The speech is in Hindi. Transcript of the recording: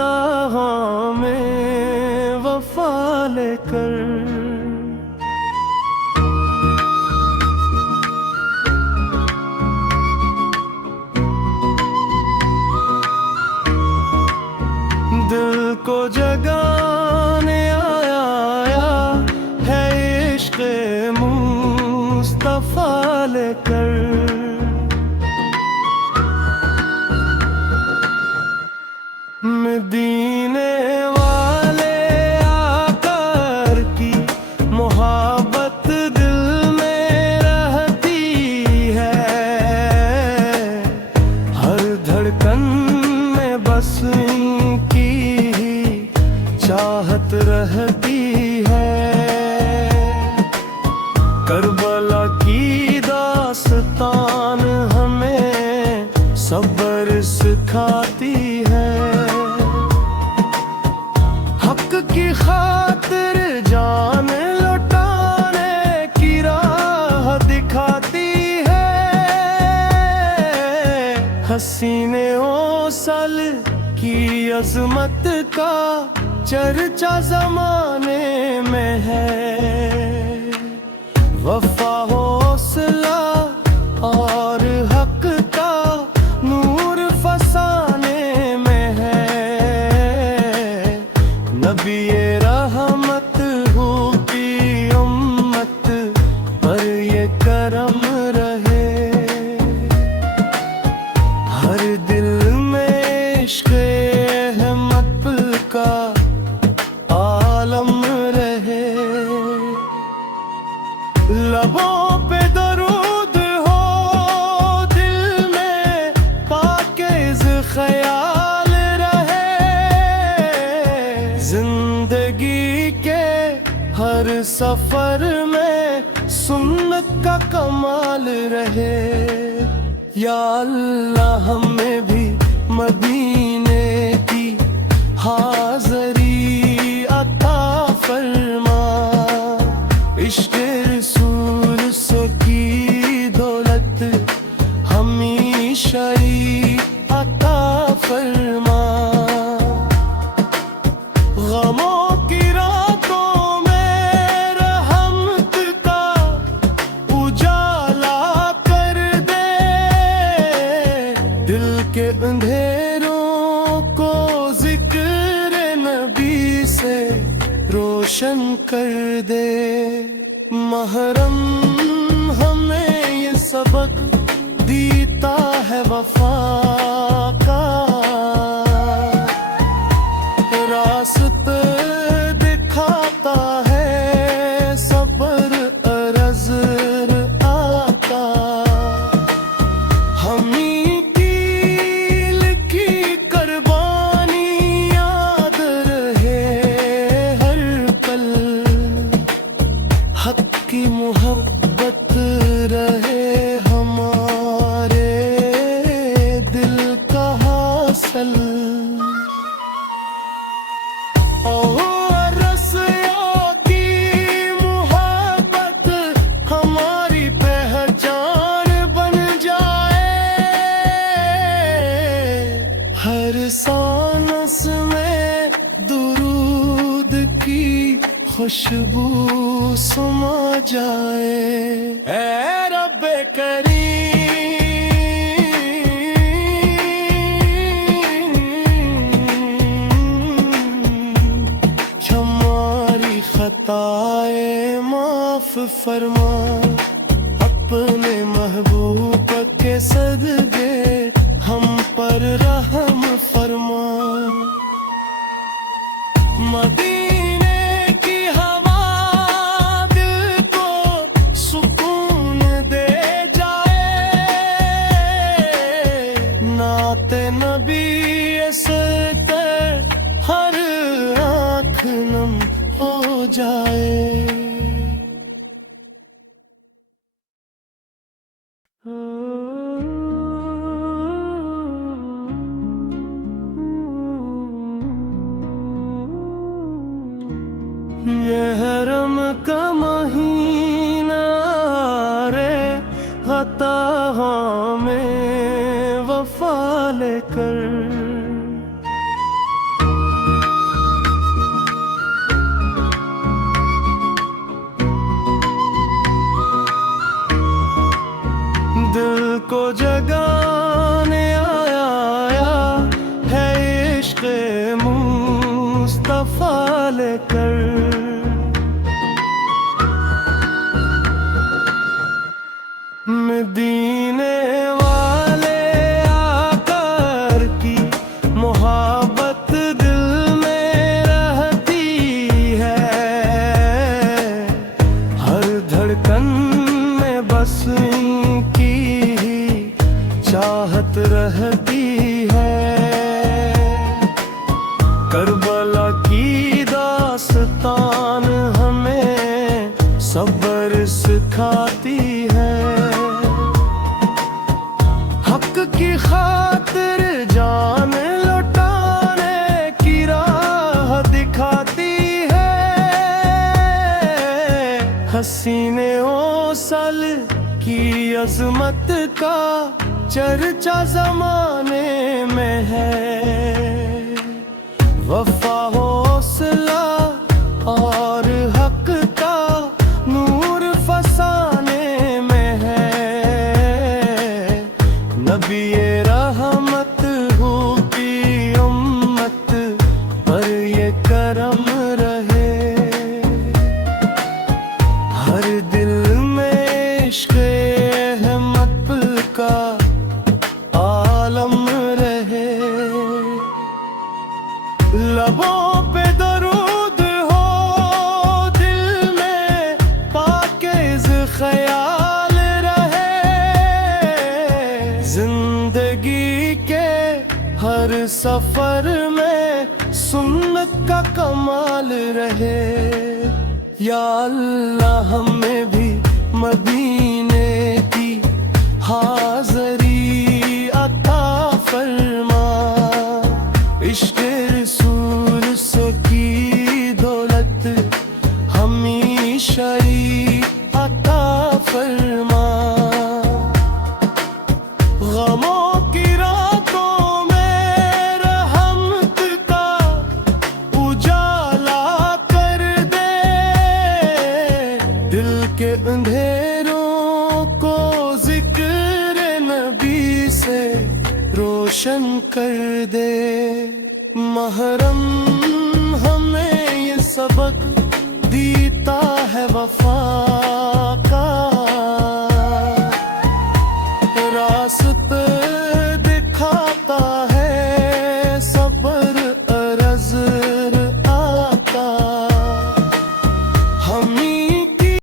खताओं में वफा लेकर। दिल को जगाने आया है इश्क़ मुस्तफ़ा लेकर। मदीने वाले आकर की मोहब्बत दिल में रहती है, हर धड़कन में बस इनकी चाहत रहती है। करबला की दास्तान हमें सब्र सिखाती है, हक की खातिर जान लौटाने की राह दिखाती है। हसीने ओसल की अजमत का चर्चा जमाने में है, वफा हौसला और हक का नूर फसाने में है। नबी रहमत हो की उम्मत पर ये करम रहे, हर दिल में इश्क़ अहमद का आलम रहे। लबों पे दरूद हो, दिल में पाकीज़ ख्याल रहे, जिंदगी के हर सफर में सुन्नत का कमाल रहे। या अल्लाह हमें भी मदीने की हाज़री अता फरमा, इश्क़ रसूल से की दौलत हमेशा ही अता फरमा। गमों की रातों में रहमत का उजाला कर दे, दिल के अंधेरों को जिक्र नबी से रोशन कर दे। महरम हमें ये सबक देता है वफा का, रास्ते दिखाता है सब्र अरज़ आता। हमी की लिखी कुर्बानी याद रहे हर पल, हक की मोहब्बत रहे हमारे दिल का हासिल। और रसिया की मोहब्बत हमारी पहचान बन जाए, हर सांस में दुरूद की खुशबू समा जाए। ऐ रब्बे करीम हमारी खताएं माफ फरमा, अपने महबूब के सदके हम पर रहम फरमा। मदीने की हवा दिल को सुकून दे जाए, नाते नबी से हर आँख नम हो जाए। ये हरम का महीना रे, खताओं में वफा लेकर। लेकर। मदीने वाले आकर की मोहब्बत दिल में रहती है, हर धड़कन में बस इनकी ही चाहत रहती है। करबला की दास्तान हमें सब्र सिखाती है, हक की खातिर जान लौटाने की राह दिखाती है। हसीने ओसल की अजमत का चर्चा जमाने में है, वफा हौसला और हक का नूर फसाने में है। नबी रहमत हो की उम्मत पर ये करम रहे, हर दिल में इश्क़ अहमद का आलम रहे। लबों पे दरूद हो, दिल में पाकीज़ ख्याल रहे, जिंदगी के हर सफर में सुन्नत का कमाल रहे। या अल्लाह हमें भी मदीने की हाज़री अता फरमा, इश्क़ रसूल से की दौलत हमेशा ही अता फरमा। गमों की रातों में रहमत का उजाला कर दे, दिल के अंधेरों को जिक्र नबी से रोशन कर दे। महरम हमें ये सबक देता है वफा का, रास्ते